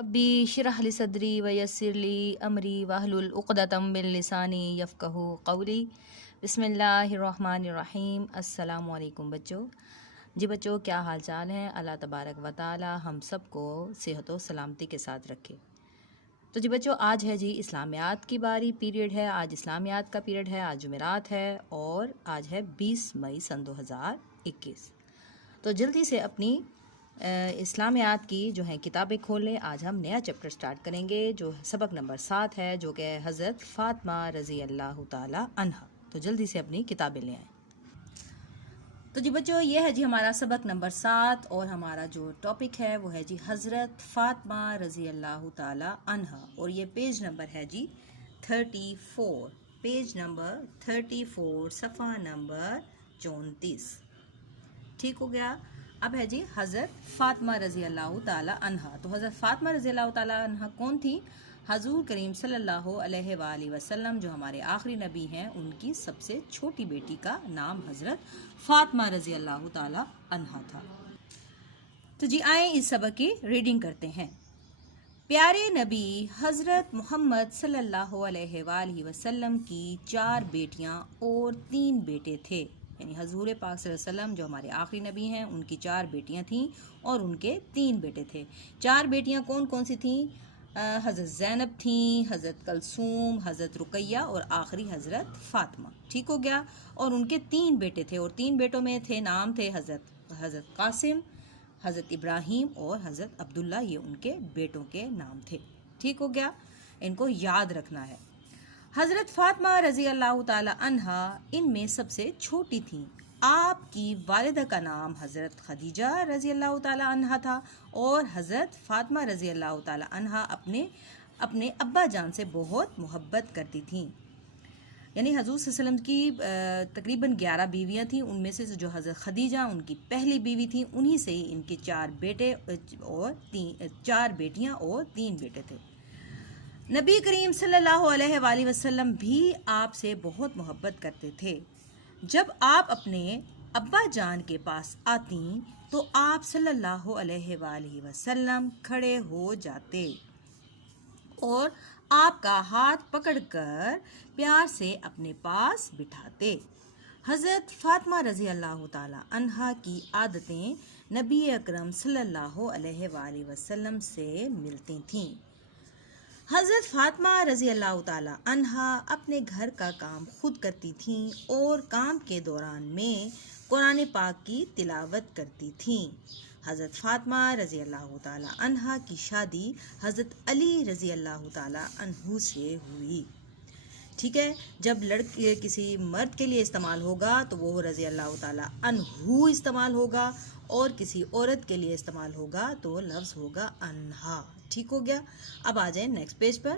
रब्बी इश्रह ली सदरी व यस्सिर ली अमरी वाहलुल उक़दतम मिन लिसानी यफ़क़हू क़ौली। बिस्मिल्लाहिर्रहमानिर्रहीम। अस्सलामु अलैकुम बच्चों। जी बच्चों, क्या हाल चाल हैं? अल्लाह तबारक व तआला हम सबको सेहत व सलामती के साथ रखे। तो जी बच्चों, आज है जी इस्लामियात की बारी पीरियड है। आज इस्लामियात का पीरियड है, आज जुमेरात है और आज है 20 मई सन 2021। तो जल्दी से अपनी इस्लामियात की जो है किताबें खोल लें। आज हम नया चैप्टर स्टार्ट करेंगे जो सबक नंबर 7 है, जो कि हज़रत फ़ातिमा रज़ी अल्लाह ताला अन्हा। तो जल्दी से अपनी किताबें ले आएँ। तो जी बच्चों, ये है जी हमारा सबक नंबर 7 और हमारा जो टॉपिक है वो है जी हज़रत फ़ातिमा रज़ी अल्लाह ताला अन्हा। और ये पेज नंबर है जी 34, पेज नंबर 34, सफ़ा नंबर 34। ठीक हो गया। अब है जी हज़रत फ़ातिमा रज़ी अल्लाह ताला अन्हा। तो हज़रत फ़ातिमा रज़ी अल्लाह ताला अन्हा कौन थी? हज़ूर करीम सल्लल्लाहु अलैहि वसल्लम जो हमारे आखिरी नबी हैं, उनकी सबसे छोटी बेटी का नाम हज़रत फ़ातिमा रज़ी अल्लाह ताला अन्हा था। तो जी आए इस सबक की रीडिंग करते हैं। प्यारे नबी हज़रत मोहम्मद सल्लल्लाहु अलैहि वसल्लम की 4 बेटियां और 3 बेटे थे। यानी हजूर पाक सल्लल्लाहु अलैहि वसल्लम जो हमारे आखिरी नबी हैं, उनकी 4 बेटियां थीं और उनके 3 बेटे थे। 4 बेटियां कौन कौन सी थीं? हज़रत ज़ैनब थी, हज़रत कलसूम, हज़रत रुकैया और आखिरी हज़रत फ़ातिमा। ठीक हो गया। और उनके 3 बेटे थे और 3 बेटों में थे नाम थे हज़रत कासिम, हज़रत इब्राहीम और हज़रत अब्दुल्ला। ये उनके बेटों के नाम थे। ठीक हो गया, इनको याद रखना है। हज़रत फ़ातिमा रज़ी अल्लाह ताला अन्हा इनमें सबसे छोटी थीं। आपकी वालिदा का नाम हज़रत खदीजा रज़ी अल्लाह ताला अन्हा था और हज़रत फ़ातिमा रज़ी अल्लाह ताला अन्हा अपने अब्बा जान से बहुत मोहब्बत करती थीं। यानी हज़ूर सल्लल्लाहु अलैहि वसल्लम की तकरीबन 11 बीवियाँ थीं। उनमें से जो हज़रत खदीजा उनकी पहली बीवी थी, उन्हीं से ही इनके 4 बेटे और 4 बेटियाँ और 3 बेटे थे। नबी करीम सल्लल्लाहु अलैहि वसल्लम भी आपसे बहुत मोहब्बत करते थे। जब आप अपने अब्बा जान के पास आती तो आप सल्लल्लाहु अलैहि वसल्लम खड़े हो जाते और आपका हाथ पकड़कर प्यार से अपने पास बिठाते। हज़रत फ़ातिमा रज़ी अल्लाह ताला अन्हा की आदतें नबी अकरम सल्लल्लाहु अलैहि वसल्लम से मिलती थीं। हज़रत फ़ातिमा रज़ी अल्लाह ताला अन्हा अपने घर का काम खुद करती थीं और काम के दौरान में कुरान पाक की तिलावत करती थीं। हज़रत फ़ातिमा रज़ी अल्लाह ताला अन्हा की शादी हज़रत अली रज़ी अल्लाह ताला अन्हु से हुई। ठीक है। जब लड़के किसी मर्द के लिए इस्तेमाल होगा तो वो रज़ी अल्लाह ताला अन्हु इस्तेमाल होगा और किसी औरत के लिए इस्तेमाल होगा तो लफ्ज़ होगा अन्हा। ठीक हो गया। अब आ जाए नेक्स्ट पेज पर।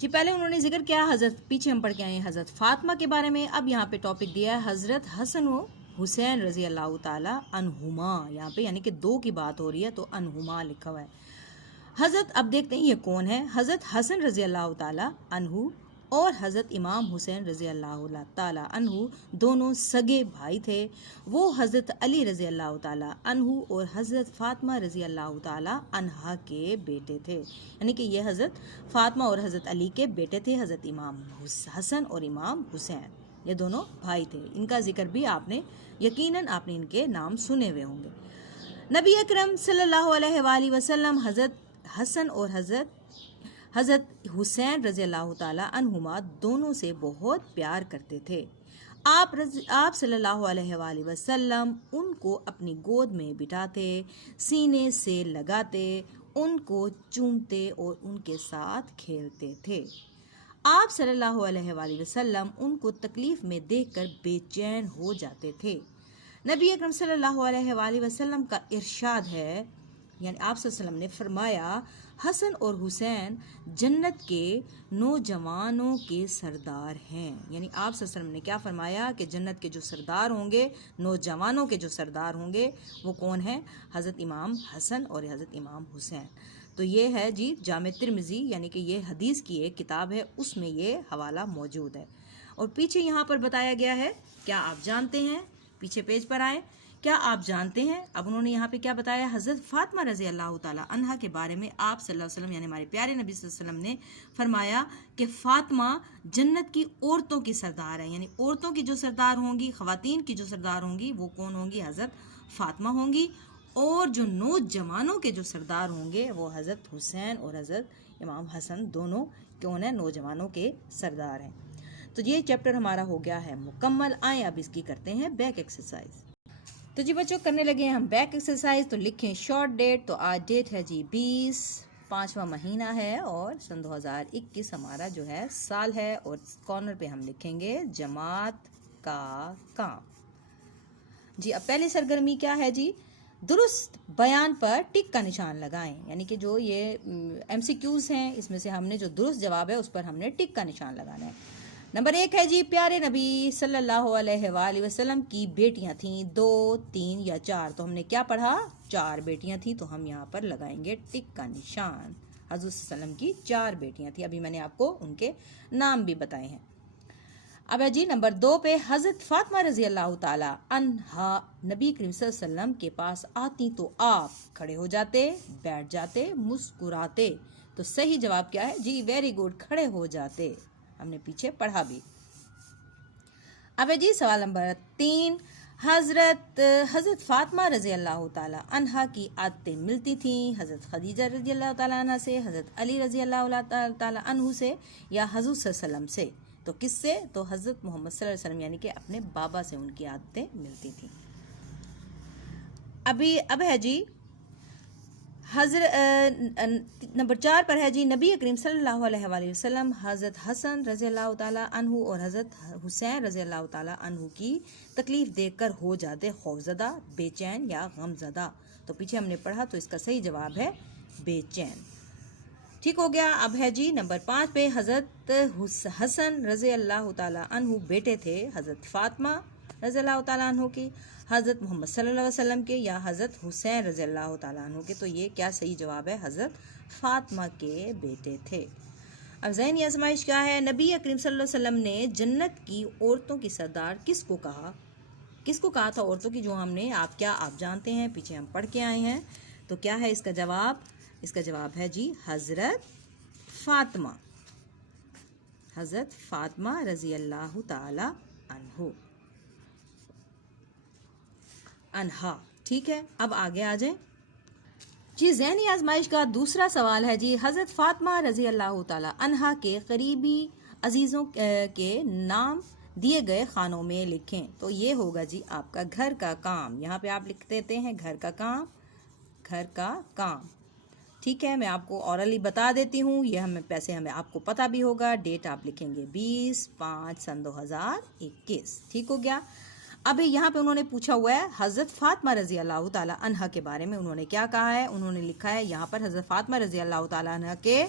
जी पहले उन्होंने जिक्र किया पीछे हम पढ़ के आए हज़रत फ़ातिमा के बारे में। अब यहाँ पे टॉपिक दिया है हज़रत हसन व हुसैन रज़ी अल्लाह ताला अन्हुमा। यहाँ पे यानी कि 2 की बात हो रही है तो अन्हुमा लिखा हुआ है। हज़रत अब देखते हैं ये कौन है। हज़रत हसन रज़ी अल्लाह ताला अन्हु और हज़रत इमाम हुसैन रज़ी अल्लाह ताला अन्हु दोनों सगे भाई थे। वो हज़रत अली रज़ी अल्लाह ताला अन्हु और हज़रत फ़ातिमा रज़ी अल्लाह ताला अन्हा के बेटे थे। यानी कि ये हज़रत फ़ातिमा और हज़रत अली के बेटे थे, हज़रत इमाम हसन और इमाम हुसैन। ये दोनों भाई थे। इनका जिक्र भी यकीनन आपने इनके नाम सुने हुए होंगे। नबी अकरम सल्लल्लाहु अलैहि वसल्लम हज़रत हसन और हज़रत हुसैन रज़ी अल्लाह ताला अन्हुमा दोनों से बहुत प्यार करते थे। आप सल्लल्लाहु अलैहि वसल्लम उनको अपनी गोद में बिठाते, सीने से लगाते, उनको चूमते और उनके साथ खेलते थे। आप सल्लल्लाहु अलैहि वसल्लम उनको तकलीफ़ में देखकर बेचैन हो जाते थे। नबी अकरम सल्लल्लाहु अलैहि वसल्लम का इरशाद है, यानी आप सल्लल्लाहु अलैहि वसल्लम ने फरमाया, हसन और हुसैन जन्नत के नौजवानों के सरदार हैं। यानी आप सल्लल्लाहु अलैहि वसल्लम ने क्या फरमाया कि जन्नत के जो सरदार होंगे, नौजवानों के जो सरदार होंगे, वो कौन है? हज़रत इमाम हसन और हज़रत इमाम हुसैन। तो ये है जी जामे तिर्मिज़ी, यानी कि ये हदीस की एक किताब है, उसमें ये हवाला मौजूद है। और पीछे यहाँ पर बताया गया है, क्या आप जानते हैं? पीछे पेज पर आए क्या आप जानते हैं? अब उन्होंने यहाँ पे क्या बताया, हज़रत फ़ातिमा रज़ी अल्लाह ताला अन्हा के बारे में आप सल्लल्लाहु अलैहि वसल्लम यानी हमारे प्यारे नबी सल्लल्लाहु अलैहि वसल्लम ने फरमाया कि फ़ातिमा जन्नत की औरतों की सरदार है, यानी औरतों की जो सरदार होंगी, ख़वातीन की जो सरदार होंगी वो कौन होंगी, हज़रत फ़ातिमा होंगी। और जो नौजवानों के जो सरदार होंगे वो हज़रत हुसैन और हज़रत इमाम हसन दोनों कौन है, नौजवानों के सरदार हैं। तो ये चैप्टर हमारा हो गया है मुकम्मल। आए अब इसकी करते हैं बैक एक्सरसाइज। तो जी बच्चों करने लगे हैं हम बैक एक्सरसाइज। तो लिखें शॉर्ट डेट। तो आज डेट है जी 20, 5वां महीना है और सन 2021 हमारा जो है साल है। और कॉर्नर पे हम लिखेंगे जमात का काम। जी अब पहली सरगर्मी क्या है जी, दुरुस्त बयान पर टिक का निशान लगाएं। यानी कि जो ये MCQs हैं इसमें से हमने जो दुरुस्त जवाब है उस पर हमने टिक का निशान लगाना है। नंबर 1 है जी, प्यारे नबी सल्लल्लाहु अलैहि वसल्लम की बेटियां थीं 2, 3 या 4। तो हमने क्या पढ़ा, 4 बेटियां थीं, तो हम यहाँ पर लगाएंगे टिक का निशान। हज़रत सल्लम की 4 बेटियां थी, अभी मैंने आपको उनके नाम भी बताए हैं। अब है जी नंबर 2 पे, हज़रत फ़ातिमा रज़ी अल्लाह ताला अन्हा नबी करीम सल्लल्लाहु अलैहि वसल्लम के पास आती तो आप खड़े हो जाते, बैठ जाते, मुस्कुराते। तो सही जवाब क्या है जी, वेरी गुड, खड़े हो जाते, हमने पीछे पढ़ा भी। अब है जी सवाल नंबर 3, हज़रत फ़ातिमा रज़ी अल्लाह ताला अन्हा की आदतें मिलती थीं हज़रत खदीजा रज़ी अल्लाह ताला अन्हा से, हज़रत अली रज़ी अल्लाह ताला अन्हु से, या हज़रत सल्लम से। तो किससे, तो हज़रत मोहम्मद सल्लल्लाहु अलैहि वसल्लम यानी कि अपने बाबा से उनकी आदतें मिलती थीं। अब है जी नंबर 4 पर है जी, नबी करीम सल्लल्लाहु अलैहि वसल्लम हज़रत हसन रज़ी अल्लाह ताला अन्हु और हज़रत हुसैन रज़ी अल्लाह ताला अन्हु की तकलीफ़ देखकर हो जाते खौफज़दा, बेचैन या गमज़दा। तो पीछे हमने पढ़ा, तो इसका सही जवाब है बेचैन। ठीक हो गया। अब है जी नंबर 5 पे, हज़रत हसन रज़ी अल्लाह ताला अन्हु बेटे थे हज़रत फ़ातिमा रज़ी अल्लाह ताला अन्हु की, हज़रत मोहम्मद सल्लल्लाहु अलैहि वसल्लम के, या हज़रत हुसैन रज़ी अल्लाह ताला अन्हु के। तो ये क्या सही जवाब है, हज़रत फ़ातिमा के बेटे थे। अब ज़हनी आज़माइश क्या है, नबी करीम सल्लल्लाहु अलैहि वसल्लम ने जन्नत की औरतों की सरदार किसको कहा, किसको कहा था औरतों की, जो हमने आप जानते हैं, पीछे हम पढ़ के आए हैं। तो क्या है इसका जवाब, इसका जवाब है जी हज़रत फ़ातिमा, हज़रत फ़ातिमा रज़ी अल्लाह ताला अन्हु अन्हा। ठीक है, अब आगे आ जाए जी। ज़हनी आजमाइश का दूसरा सवाल है जी, हज़रत फ़ातिमा रज़ी अल्लाह ताला अन्हा के करीबी अजीज़ों के नाम दिए गए खानों में लिखें। तो ये होगा जी आपका घर का काम। यहाँ पे आप लिख देते हैं घर का काम, घर का काम। ठीक है, मैं आपको ऑरली बता देती हूँ, ये हमें आपको पता भी होगा। डेट आप लिखेंगे 20/5 सन 2021। ठीक हो गया। अब यहाँ पे उन्होंने पूछा हुआ है हज़रत फ़ातिमा रज़ी अल्लाह ताला अन्हा के बारे में। उन्होंने क्या कहा है, उन्होंने लिखा है यहाँ पर हज़रत फ़ातिमा रज़ी अल्लाह ताला अन्हा के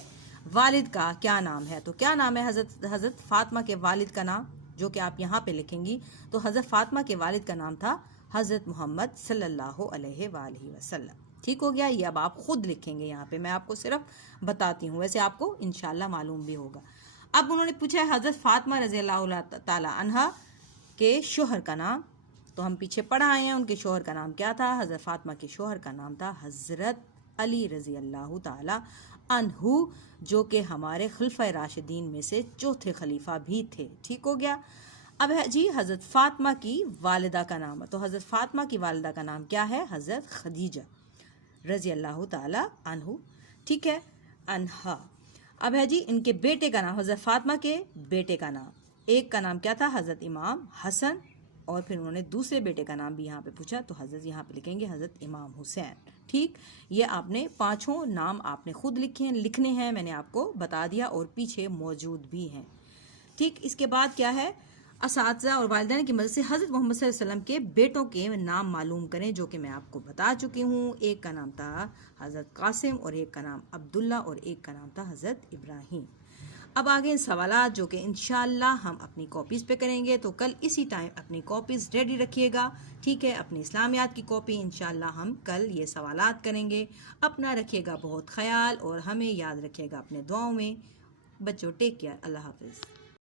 वालिद का क्या नाम है। तो क्या नाम है हज़रत फ़ातिमा के वालिद का नाम, जो कि आप यहाँ पे लिखेंगी। तो हज़रत फ़ातिमा के वालिद का नाम था हज़रत मोहम्मद सल्लल्लाहु अलैहि वसल्लम। ठीक हो गया। ये अब आप खुद लिखेंगे, यहाँ पे मैं आपको सिर्फ बताती हूँ, वैसे आपको इंशाल्लाह मालूम भी होगा। अब उन्होंने पूछा है हज़रत फ़ातिमा रज़ी अल्लाह ताला अन्हा के शोहर का नाम। तो हम पीछे पढ़ा आए हैं उनके शोहर का नाम क्या था। हज़रत फ़ातिमा के शोहर का नाम था हज़रत अली रज़ी अल्लाह ताला अन्हु, जो कि हमारे खलीफा राशिदीन में से चौथे खलीफा भी थे। ठीक हो गया। अब है जी हज़रत फ़ातिमा की वालिदा का नाम। तो हज़रत फ़ातिमा की वालिदा का नाम क्या है, हज़रत खदीजा रज़ी अल्लाह ताला अन्हु। ठीक है, अन्हा। अब है जी इनके बेटे का नाम, हज़रत फ़ातिमा के बेटे का नाम, एक का नाम क्या था, हज़रत इमाम हसन। और फिर उन्होंने दूसरे बेटे का नाम भी यहाँ पे पूछा, तो हज़रत यहाँ पे लिखेंगे हज़रत इमाम हुसैन। ठीक, ये आपने पांचों नाम आपने खुद लिखने हैं, मैंने आपको बता दिया और पीछे मौजूद भी हैं। ठीक, इसके बाद क्या है, असातिज़ा और वालिदैन की मदद से हज़रत मोहम्मद सल्लल्लाहु अलैहि वसल्लम के बेटों के नाम मालूम करें, जो कि मैं आपको बता चुकी हूँ। एक का नाम था हज़रत कासिम और एक का नाम अब्दुल्ला और एक का नाम था हज़रत इब्राहिम। अब आगे सवालात जो कि इंशाल्लाह हम अपनी कॉपीज़ पे करेंगे, तो कल इसी टाइम अपनी कॉपीज़ रेडी रखिएगा। ठीक है, अपनी इस्लामियात की कॉपी इंशाल्लाह हम कल ये सवालात करेंगे। अपना रखिएगा बहुत ख्याल और हमें याद रखिएगा अपने दुआओं में। बच्चों टेक केयर, अल्लाह हाफ़िज़।